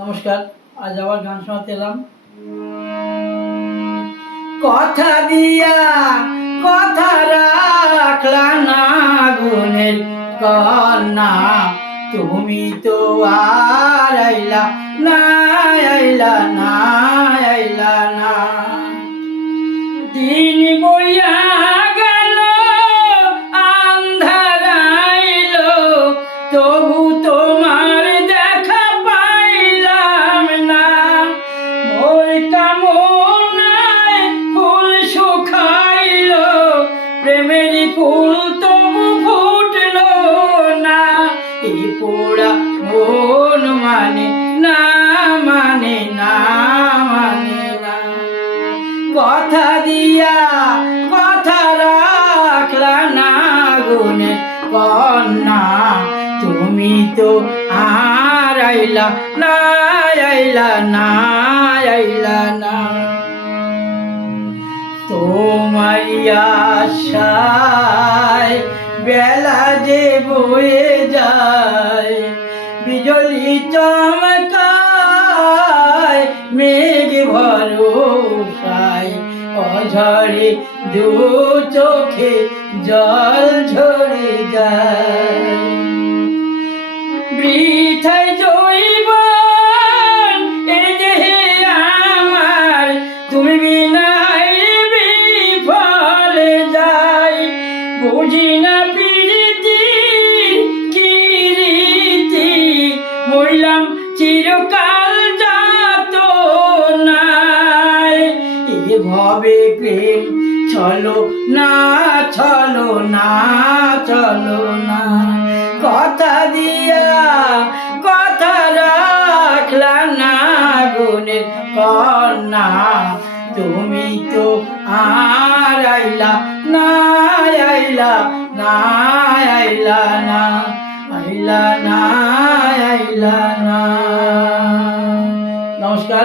নমস্কার, আজ আবার গান শোনাতে এলাম। কথা দিয়া কথা রাখলা না গুণের কন্যা, তুমি তো আর আইলা না আইলা না আইলা না। দিন তবু ফুটল না। এই পোড়া মন মানে না মানে না মানে না। কথা দিয়া কথা রাখলা না গুনে কন্যা। তুমি তো আর আইলা না আইলা না আইলা না। তোমার আশায় বেলা যে বয়ে যায় বিজলি চমকায় মেঘ ভরসায় অঝরে দু চোখে জল ঝরে যায়। বুঝি না প্রীতি, কি রীতি? মইলাম চিরকাল যাত নাই এভাবে প্রেম চলো না চলো না চলো না। কথা দিয়া কথা রাখলা না, গুণের কন্যা। তুমি তো আর আইলা না। আইলা না আইলা না আইলা না আইলা না। নমস্কার।